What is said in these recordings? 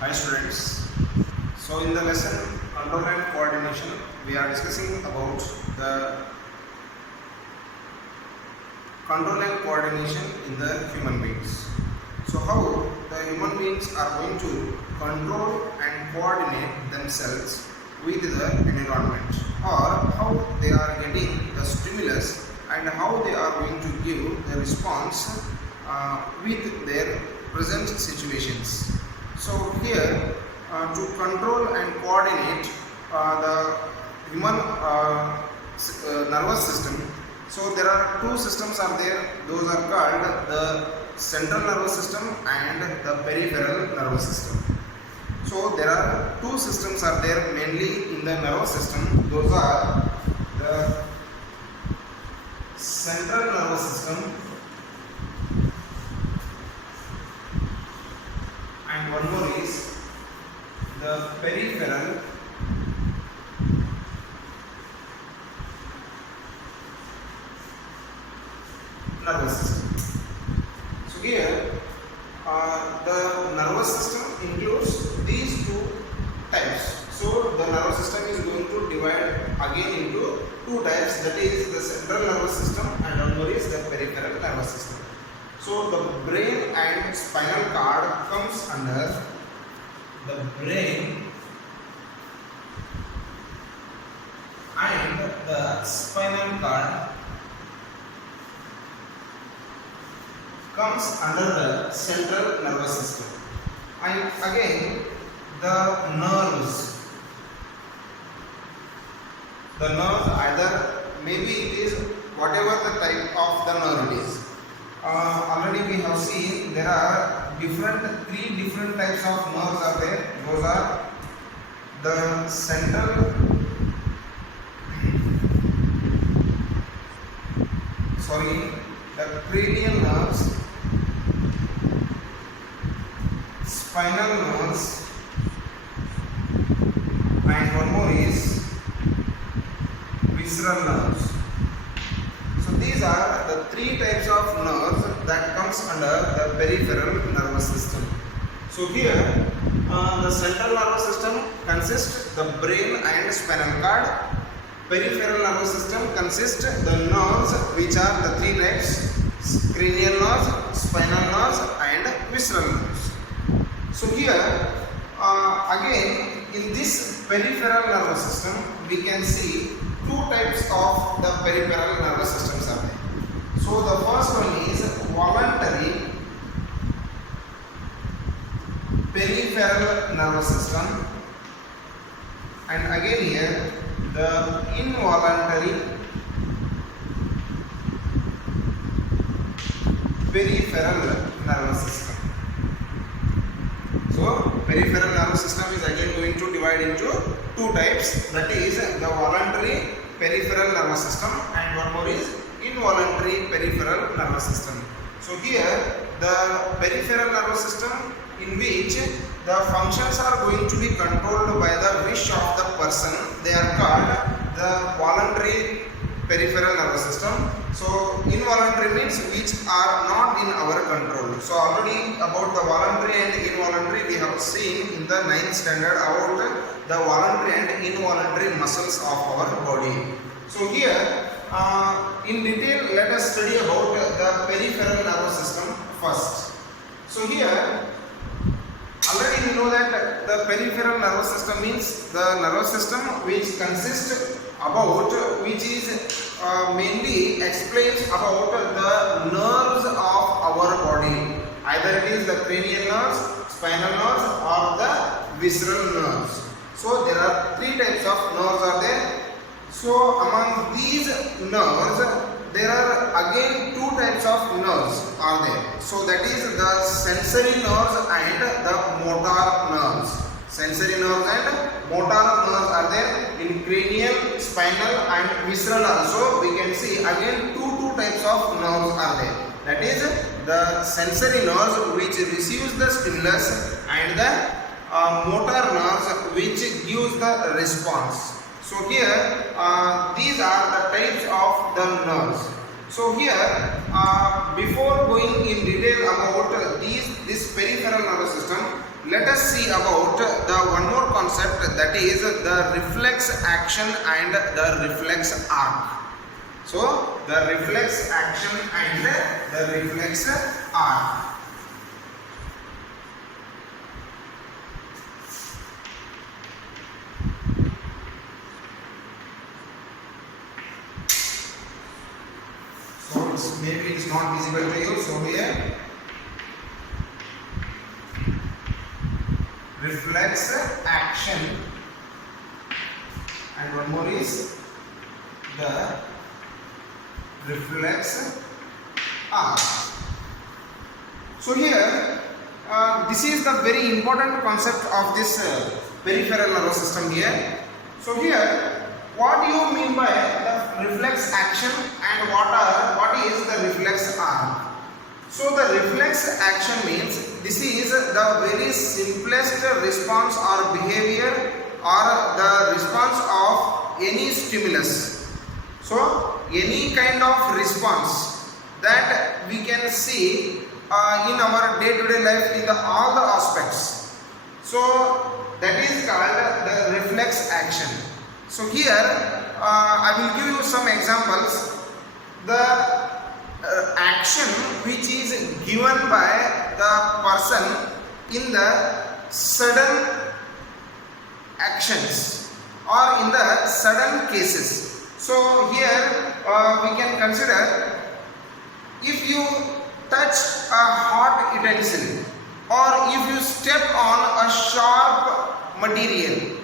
Hi students. So in the lesson control and coordination, we are discussing about the control and coordination in the human beings. So how the human beings are going to control and coordinate themselves with the environment, or how they are getting the stimulus and how they are going to give the response with their present situations. So here to control and coordinate the human nervous system, so there are two systems are there. Those are called the central nervous system and the peripheral nervous system. So there are two systems are there mainly in the nervous system. Those are the central nervous system and one more is the peripheral nervous system. So here the nervous system includes these two types. So the nervous system is going to divide again into two types, that is the central nervous system and one more is the peripheral nervous system. So the brain and spinal cord comes under the brain and the spinal cord comes under the central nervous system. And again the nerves either maybe it is whatever the type of the nerve it is. Already we have seen there are three different types of nerves are there. Those are the the cranial nerves, spinal nerves, and one more is visceral nerves. So these are the three types of nerves that comes under the peripheral nervous system. So here the central nervous system consists the brain and spinal cord. Peripheral nervous system consists the nerves, which are the three types: cranial nerves, spinal nerves, and visceral nerves. So here again in this peripheral nervous system we can see two types of the peripheral nervous systems are there. So the first one is voluntary peripheral nervous system, and again here the involuntary peripheral nervous system. So peripheral nervous system is again going to divide into two types, that is the voluntary peripheral nervous system and one more is involuntary peripheral nervous system. So here the peripheral nervous system, in which the functions are going to be controlled by the wish of the person, they are called the voluntary peripheral nervous system. So involuntary means which are not in our control. So already about the voluntary and involuntary we have seen in the 9th standard about the voluntary and involuntary muscles of our body. So here in detail let us study about the peripheral nervous system first. So here already we know that the peripheral nervous system means the nervous system which consists about, which is mainly explains about the nerves of our body. Either it is the cranial nerves, spinal nerves, or the visceral nerves. So there are three types of nerves are there. So among these nerves there are again two types of nerves are there. So that is the sensory nerves and the motor nerves. Sensory nerves and motor nerves are there in cranial, spinal and visceral also. We can see again two types of nerves are there. That is the sensory nerves which receives the stimulus and the motor nerves which gives the response. So here these are the types of the nerves. So here before going in detail about this peripheral nervous system, let us see about the one more concept, that is the reflex action and the reflex arc. So the reflex action and the reflex arc. So maybe it is not visible to you. So here reflex action and one more is the reflex arc. So here this is the very important concept of this peripheral nervous system here. So here what do you mean by the reflex action and what is the reflex arc? So the reflex action means this is the very simplest response or behavior or the response of any stimulus. So any kind of response that we can see in our day-to-day life in all the aspects. So that is called the reflex action. So here I will give you some examples. The action which is given by the person in the sudden actions or in the sudden cases. So here we can consider, if you touch a hot utensil or if you step on a sharp material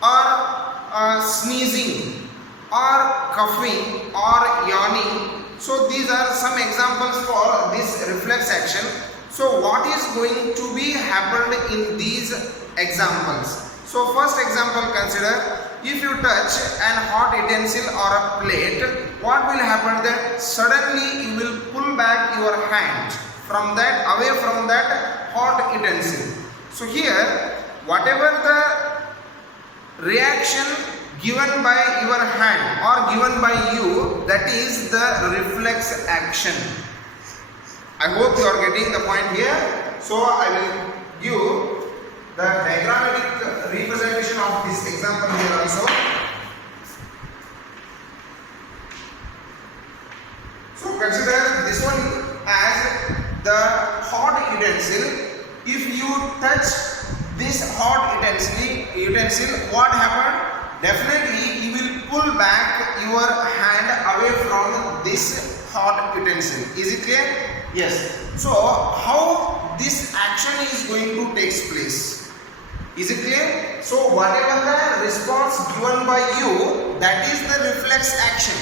or sneezing or coughing or yawning. So these are some examples for this reflex action. So what is going to be happened in these examples? So first example, consider if you touch an hot utensil or a plate, what will happen then? Suddenly you will pull back your hand from that, away from that hot utensil. So here whatever the reaction given by your hand or given by you, that is the reflex action. I hope you are getting the point here. So I will give the diagrammatic representation of this example here also. So consider this one as the hot utensil. If you touch this hot utensil, what happened? Definitely you will pull back your hand away from this hot utensil. Is it clear? Yes. So how this action is going to take place? Is it clear? So whatever the response given by you, that is the reflex action.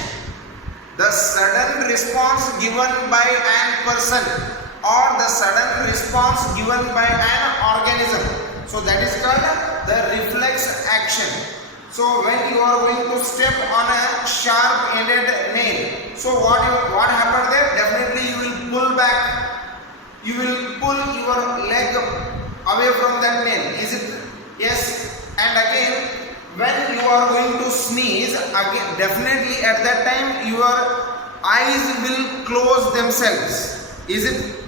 The sudden response given by an person or the sudden response given by an organism. So that is called the reflex action. So when you are going to step on a sharp ended nail, so what happened there? Definitely you will pull back, you will pull your leg away from that nail. Is it? Yes. And again when you are going to sneeze, again definitely at that time your eyes will close themselves. Is it?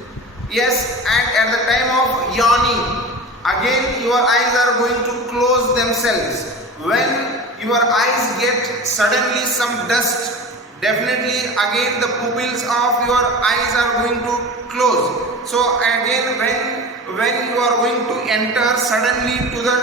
Yes. And at the time of yawning, again your eyes are going to close themselves. When your eyes get suddenly some dust, definitely again the pupils of your eyes are going to close. So again when you are going to enter suddenly to the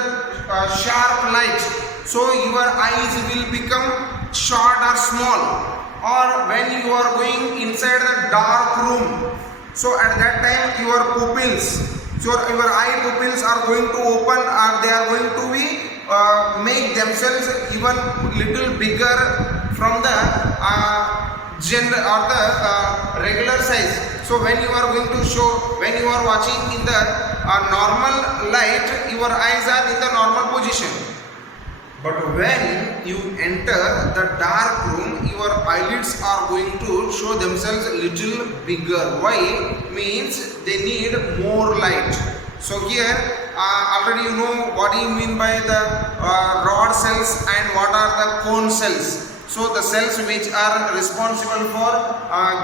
sharp light, so your eyes will become short or small. Or when you are going inside a dark room, so at that time your pupils, so your eye pupils are going to open or they are going to be make themselves even little bigger from the general or the regular size. So when you are going to show, when you are watching in the normal light, your eyes are in the normal position. But when you enter the dark room, your eyelids are going to show themselves little bigger. Why? Means they need more light. So here already you know what do you mean by the rod cells and what are the cone cells. So the cells which are responsible for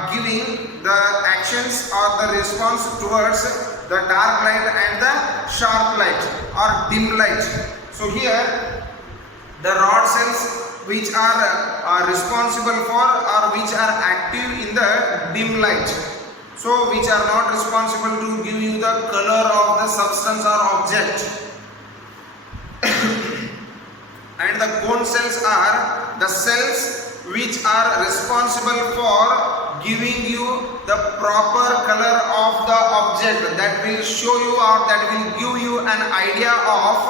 giving the actions or the response towards the dark light and the sharp light or dim light. So here the rod cells which are responsible for or which are active in the dim light. So which are not responsible to give you the color of the substance or object. And the cone cells are the cells which are responsible for giving you the proper color of the object, that will show you or that will give you an idea of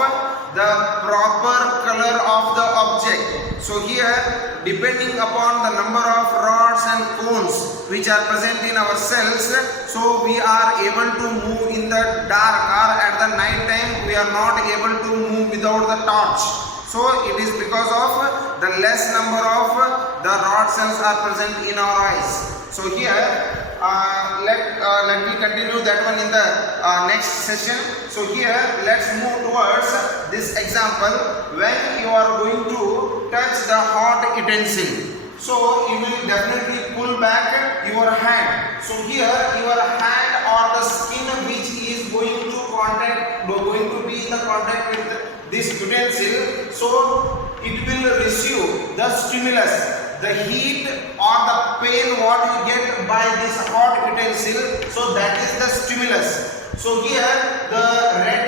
the proper color of the object. So here, depending upon the number of rods and cones which are present in our cells, so we are able to move in the dark, or at the night time we are not able to move without the torch. So it is because of the less number of the rod cells are present in our eyes. So here let me continue that one in the next session. So here let's move towards this example. When you are going to touch the hot utensil, so you will definitely pull back your hand. So here your hand or the skin which is going to be in the contact with this utensil, so it will receive the stimulus, the heat or the pain what you get by this hot utensil. So that is the stimulus. So here the red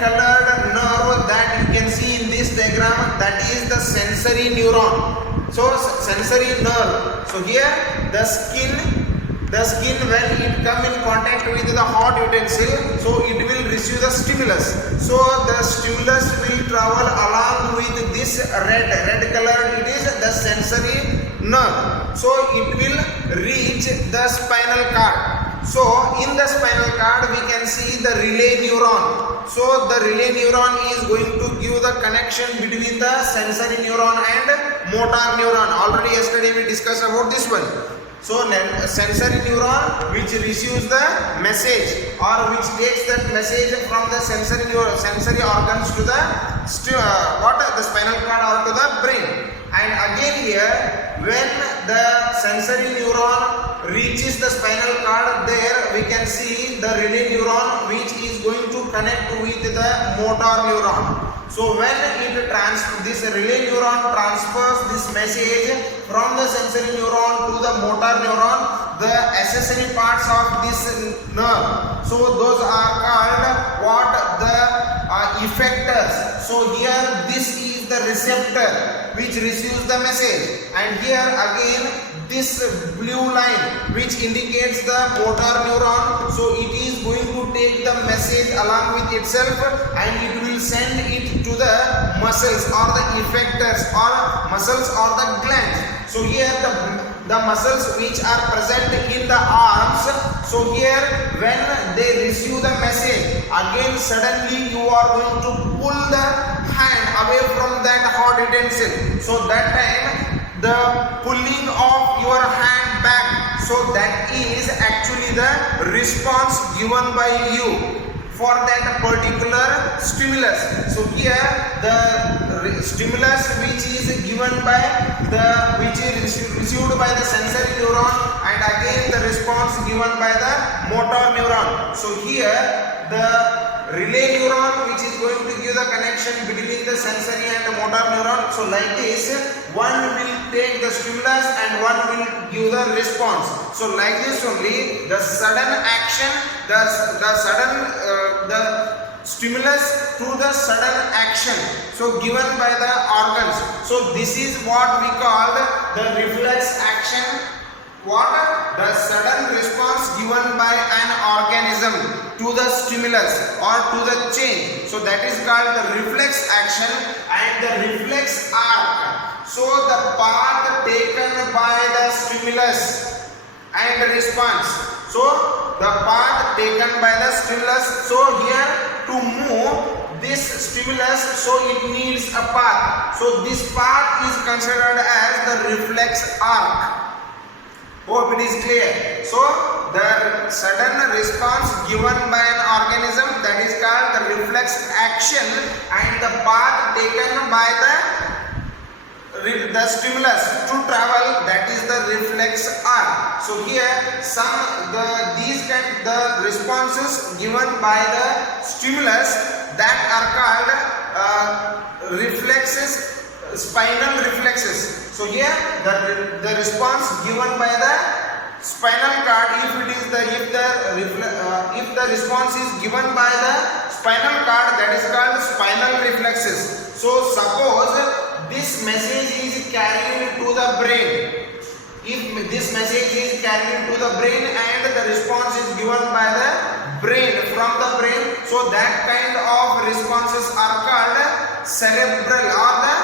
colored nerve that you can see in this diagram, that is the sensory neuron. So sensory nerve. So here the skin when it come in contact with the hot utensil, so it will receive the stimulus. So the stimulus will travel along with this red color, it is the sensory nerve. So it will reach the spinal cord. So in the spinal cord we can see the relay neuron. So the relay neuron is going to give the connection between the sensory neuron and motor neuron. Already yesterday we discussed about this one. So sensory neuron which receives the message or which takes that message from the sensory organs to the spinal cord or to the brain. And again here, when the sensory neuron reaches the spinal cord, there we can see the relay neuron which is going to connect with the motor neuron. So when this relay neuron transfers this message from the sensory neuron to the motor neuron, the accessory parts of this nerve, so those are called the effectors. So here this is the receptor which receives the message, and here again this blue line which indicates the motor neuron, so it is going to take the message along with itself and it will send it to the muscles or the effectors or muscles or the glands. So here the muscles which are present in the arms, so here when they receive the message, again suddenly you are going to pull the hand away from that hot utensil. So that time the pulling of your hand back, so that is actually the response given by you for that particular stimulus. So here the stimulus which is given by which is received by the sensory neuron, and again the response given by the motor neuron. So here the relay neuron which is going to give the connection between the sensory and the motor neuron. So like this, one will take the stimulus and one will give the response. So like this only, the sudden action, the stimulus to the sudden action, so given by the organs. So this is what we call the reflex action. The sudden response given by an organism to the stimulus or to the change. So that is called the reflex action and the reflex arc. So the path taken by the stimulus and response. So the path taken by the stimulus. So here to move this stimulus, so it needs a path. So this path is considered as the reflex arc. Hope it is clear. So the sudden response given by an organism, that is called the reflex action, and the path taken by the stimulus to travel, that is the reflex arc. So here the responses given by the stimulus, that are called reflexes, spinal reflexes. So here the response given by the spinal cord, if the response is given by the spinal cord, that is called spinal reflexes. So suppose this message is carried to the brain. If this message is carried to the brain and the response is given by the brain, from the brain, so that kind of responses are called cerebral or the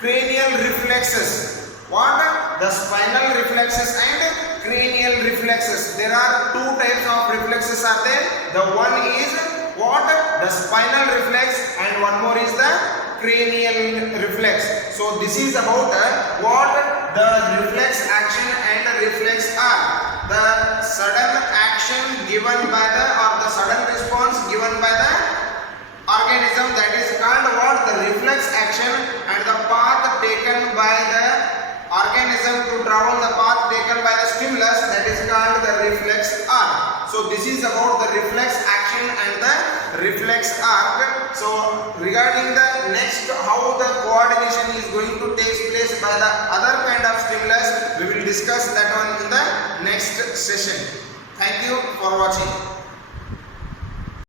cranial reflexes. What? The spinal reflexes and cranial reflexes. There are two types of reflexes are there. The one is what? The spinal reflex, and one more is the cranial reflex. So this is about what? The reflex action and the reflex arc. The sudden action given by the sudden response given by the organism, that is called what? The reflex action, and the path taken by the organism to travel the path taken by the stimulus, that is called the reflex arc. So this is about the reflex action and the reflex arc. So regarding the next, how the coordination is going to take place by the other kind of stimulus, we will discuss that one in the next session. Thank you for watching.